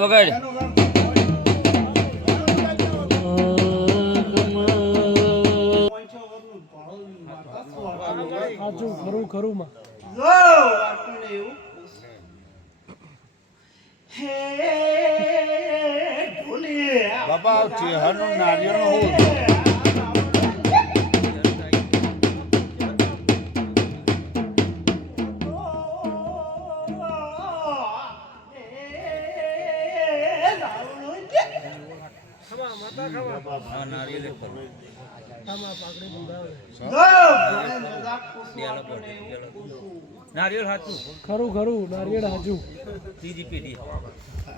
વગાડ સાચું ખરું ખરું માં બાપા ચેહરનું નારિયેળનું નારિયેળ હાચું ખરું ખરું નારિયેળ હાચું ત્રીજી પેઢી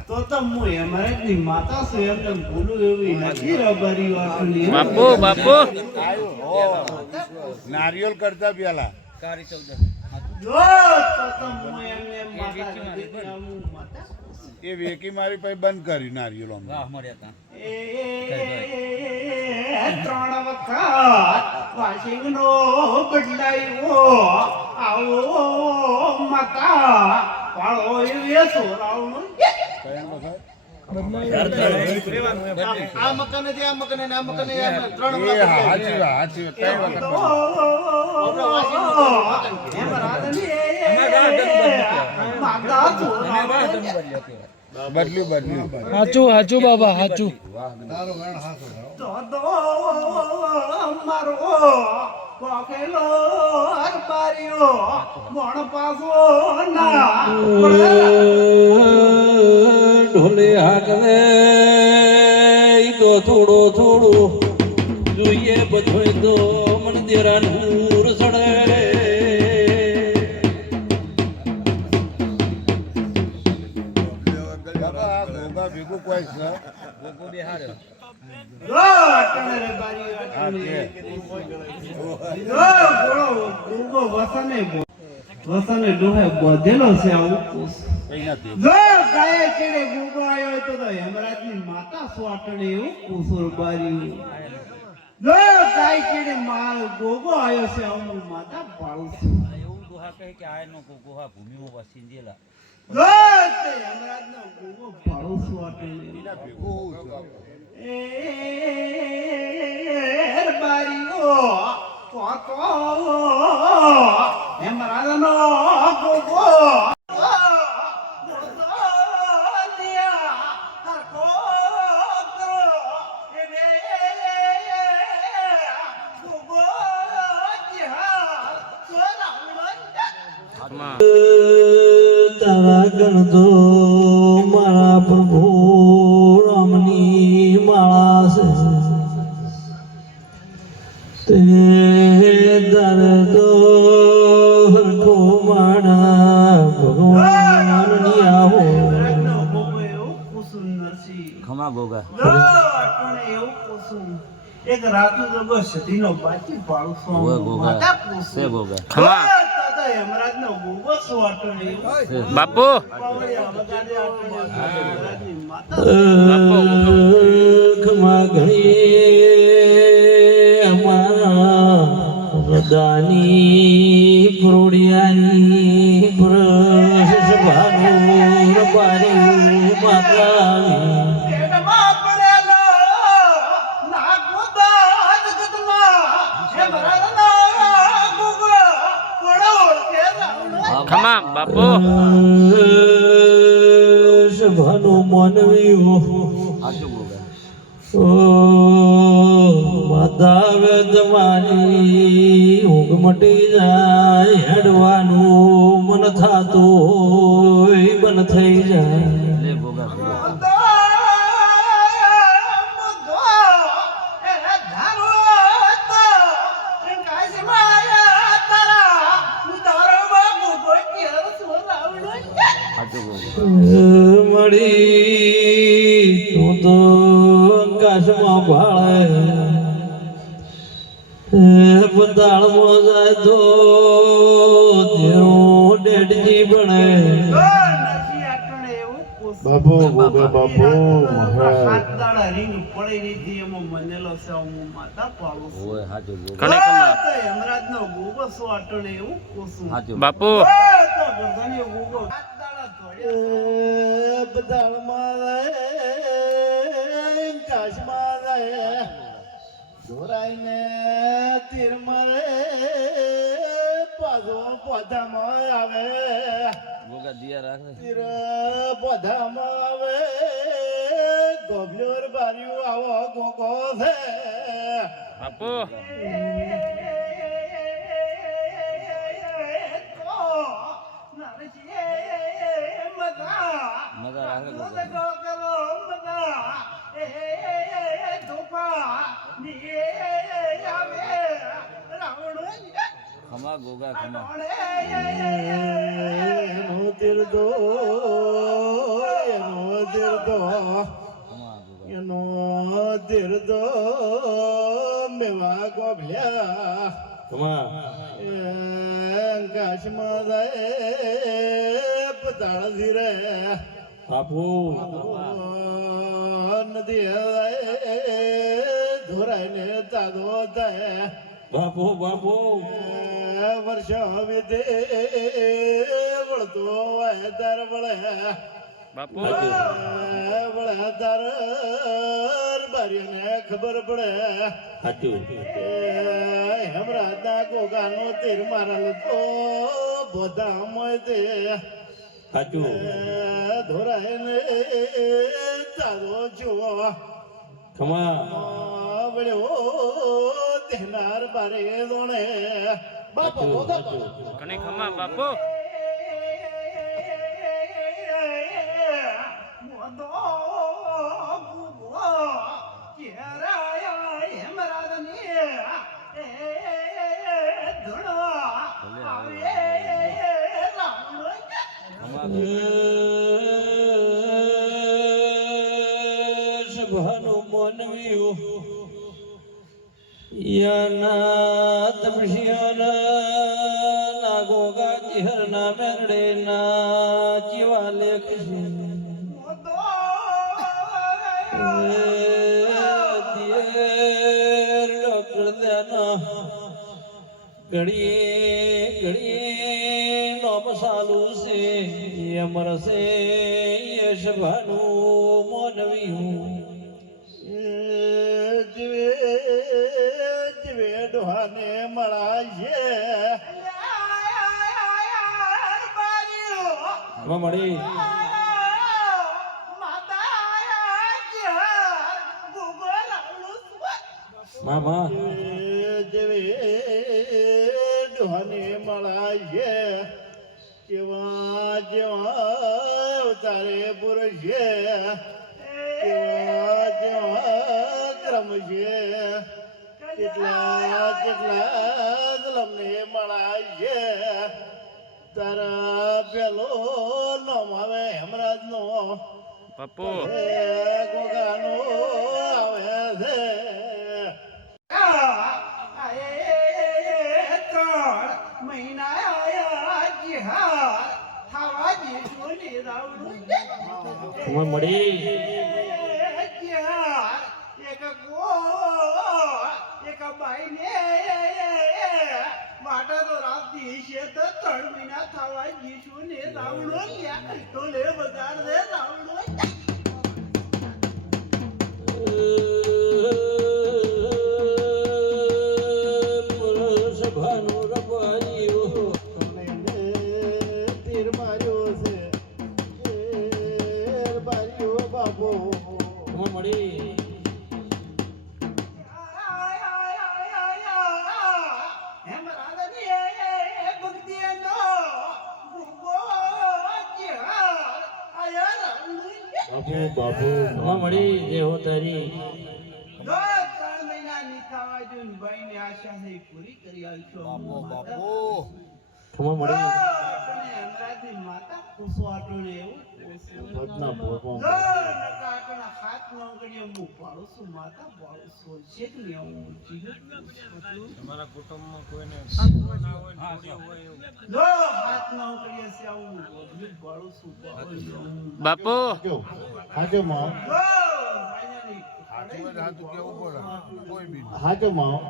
તો હું અમારે જ માતા છે એમને ભૂલું એવી નથી રબારી વાટલી બાપુ બાપુ નારિયેળ કરતા પેલા કારી 14 જો તો હું એમને માતા એ વેકી મારી પાસે બંધ કર્યું નારિયેળ વાહ મર્યા એ ત્રણ વખત વાશિંગ નો બદલાયો આવો માતા પાળો એ સોરાવનો આ મકાને જે આ મકાને ને આ મકાને ત્રણ એ હાચી વાત ત્રણ વખત બદલ્યું હાચું હાચું બાબા હાચું મારો કોકેલો હરબારીઓ મોણ પાસો ના ઢોલે હાકવે તો થોડો થોડો જોઈએ બધોય તો મન દેરા નૂર સડે ભેગું કોઈ છે ગોગો બિહાર વસને ડોહે બધેલો છે આવું કઈ નથી જો ગાય કેડે ગુગો આવ્યો તો હેમરાજની માતા સ્વાટણે એવું કુસુર બારી જો ગાય કેડે માલ ગોગો આવ્યો છે હું માતા પાડું છું એવું દોહા કહે કે આ નો ગોગો હા ભૂમિમાં વસીંદેલા જો તે હેમરાજનો ગોગો પાડું સ્વાટણે એના ભેગું હોવું છે એ બારીઓ તો હેમરાજનો ગોગો તારા ગણતો મારા પ્રભુ રામની માળા છે તે તારે તો હરખો માણા ભગવાનની આવો ખમા ગોગા એક રાતુ જગો સતીનો બાકી પાડું છું ઓય ગોગા માતા પૂછું સે ગોગા ખમા હેમરાજનો ગોગો સ્વાટો નહીં બાપુ ખમા ઘણી અમારા રદાની પ્રોડિયાની પ્રસ ભાનું રબારી માતા ખમા બાપુ સભાનું માનવી હાચું ગોગા માતા વેદ મારી ઊંઘ મટી જાય હેડવાનું મન થાતું બન થઈ જાય લે ગોગા ગોગા મળી તું તો આકાશમાં ભાળે પતાળમાં જાય તો તેરો ડેડજી બને બાપુ ગોગા બાપુ હાથ દાડા રીંગ પડી રીધી એમાં મનેલો છે હું માતા પાડું છું ઓય હાચું ગોગા કને ખમા હેમરાજનો ગોગો સ્વાટણે એવું કોસું હાચું બાપુ તો ગરદને ગોગો હાથ દાડા ધોડ્યા બધાળમાં કાશમાં જોરાઈને તીર મારે પાછો પોધામાં આવે ગોગા દિયા રાખે તીર પોધામાં આવે ગોબલ્યોર બાર્યું આવો ગોગો છે બાપુ મજા રાખે ખમા ગોગા ખમા એનો તીર દો ખમા ગોગા એનો તીર દો મેવા ગોભલ્યા ખમા કાશમાં જાય પતાળ ધીરે બાપુ નદી ધોરાઈને તાગો થાય બાપુ બાપુ વર્ષ વિદે વળતો તાર વળે બાપુ વળે તાર બારીને ખબર પડે સાચું હમણાં ગોગાનો તીર મારેલ તો બધા મોય તે સાચું ધોરાઈને તારો જુઓ ખમા વળ્યો તેનાર બારે દોણે બાપો ગોગા કને ખમા બાપુ સભાનું મોનવ્યું યાના તપશિયાના ના ગોગા ચિહરના મેરડે ના જીવા લેખશે દિયર ડોક્ટર દેના ઘડીએ નોમ સાલું છે અમરસે યશ ભાનું મોનવ્યું જીવે ડોહાને મળાશે મળી મામા જીવે ડોહાને મળાશે કેવા જેવા તારે પુરુષ કેવા જેવા ક્રમ છે કેટલા દલમને મળાય તારા પેલો નામ આવે હેમરાજ નો બાપુ ગોગાનો આવે છે મળી એક બાઈને માટે તો રાતી છે તો 3 મહિના થવા જીશુ ને રાવણો ગયા તો લે બગાડ દે રાવણો સભાનું રબાયું તીર માર્યો છે બારીઓ બાપો મળી બાપુ મળી જે હો તારી 3 મહિના ની થવા જો ભાઈ ની આશા છે પૂરી કરી આવશો ખમા મળી હેમરાજની માતા કુસવાટોને એવું પદના ભોગો હાથ નો ગણ્યો હું પાડું છું માતા પાડું છું શેક ને હું તમારા કુટુંબમાં કોઈને જો હાથ નો ગણ્યો છે હું પાડું છું બાપુ હાજો માં ફાઇનલી કેવું પડે કોઈ બી હાજો માં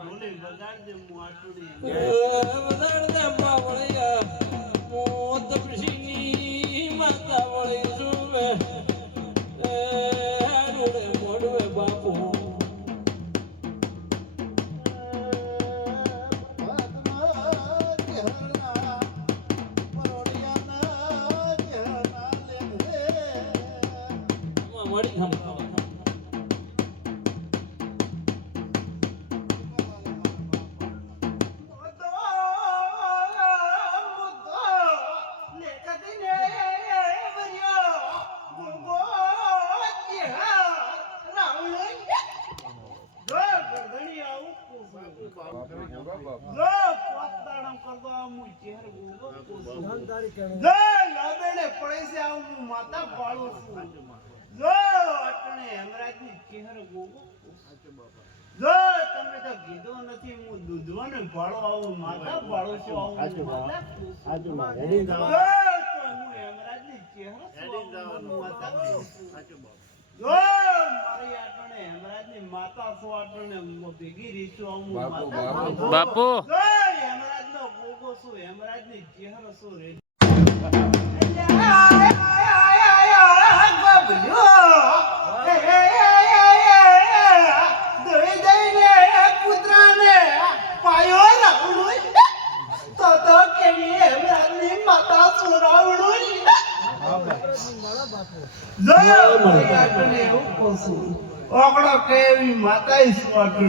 બોલે બગાડ દે હું આટુડી વધારે દે બાવળિયા મોત પીની માતા વળી સુવે રૂડે મોડવે બાપુ મળી માતા પાડું છું જો અટણે હેમરાજની ચહેર ગોગો જો તમે તો કીધું નથી હું દૂધવાને ભાડો આવું માતા ભાડો છું આવું માતા આજુ માં રેડી જો જાવ તો હું હેમરાજની ચહેર માતા જો મારી અટણે હેમરાજની માતા છો અટણે ભેગી રીશું આવું માતા બાપુ જો હેમરાજનો ગોગો છું હેમરાજની ચહેર છું રે કેવી માતા ₹7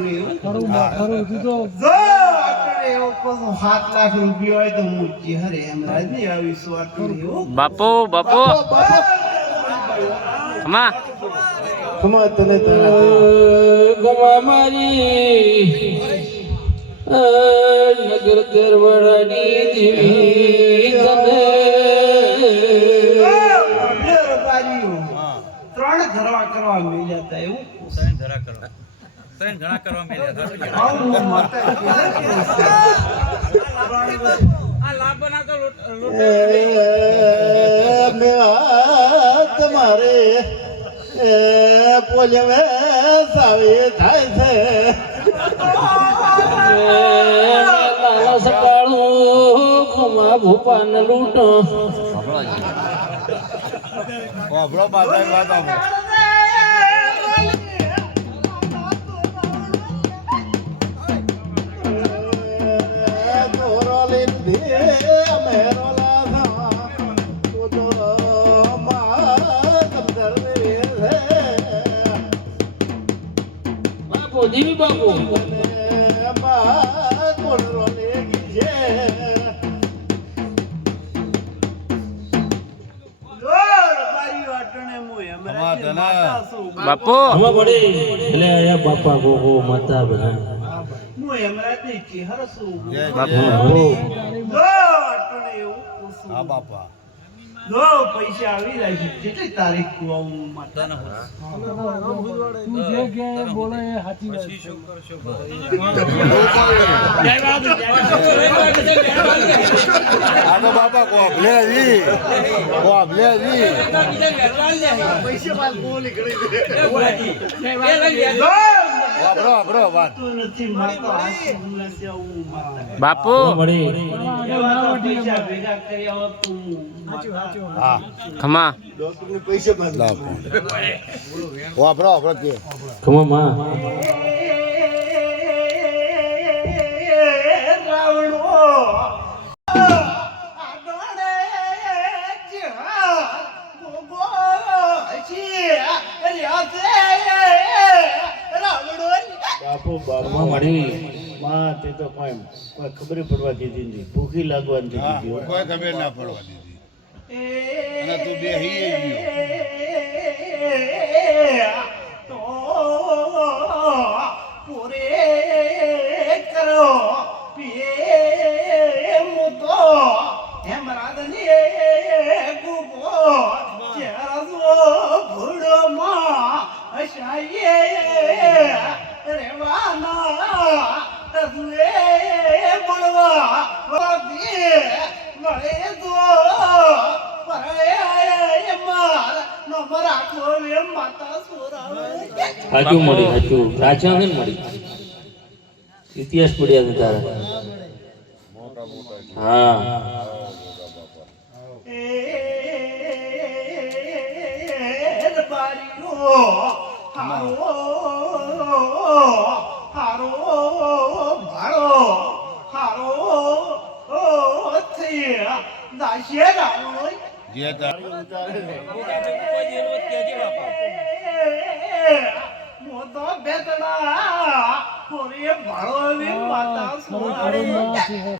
લાખ હોય તો હું ચહેરે હેમરાજ ની આવી સ્વાટણી બાપુ બાપુ અમા ખમા તને ગમા મારી નગર તેરવડાની જીવી તને 3 ઘરવા કરવા મળ્યા હતા એવું ત્રણ ઘણા કરવા મેલ્યા હતા આવું માતા આ લાભ બનાવતો તમારે પોલવે સાવી થાય છે લાલા સટાળું ખમા ભૂપાન લૂંટો આપણો માતા વાત આપો બાપુ દેવી બાપુ બાપુ હમા પડી એટલે આયા બાપા ગોગો માતા બના હું હેમરાજની ચહેર છું બાપુ હા બાપા જો પૈસા આવી જાય છે કેટલી તારીખ આવું માતા આ તો બાપા કોબલે જી વાપરો વાત નથી માતા નથી આવું માતા બાપુ મળી પૈસા ભેગા કર્યા હોત તો હું માતા હા ખમા પૈસે બદલાવ વાપરો કે ખમા માં રાવણો આડોણે જ્યાં ગોગો છે રિયાસે રાવણો બાપુ હમા મળી માં તે તો કોઈ ખબર પડવા દીધી નથી ભૂખી લાગવાની દીધી કોઈ ખબર ના પડવા દીધી અને તું બેહી તો પૂરે કરો પીએ મુતો હેમરાદની ગુગો ચેરસો ભૂડમાં હસાઈએ રેવાના તસલે મળવા વધી મળે તો હાચું મળી હાચું રાજા ને મળી ઇતિહાસ પડ્યા છે તારા હા જે તારે ગોગા જવું કોઈ દેરો કેજે બાપા. મોટો બેતડા, માતા સોનારી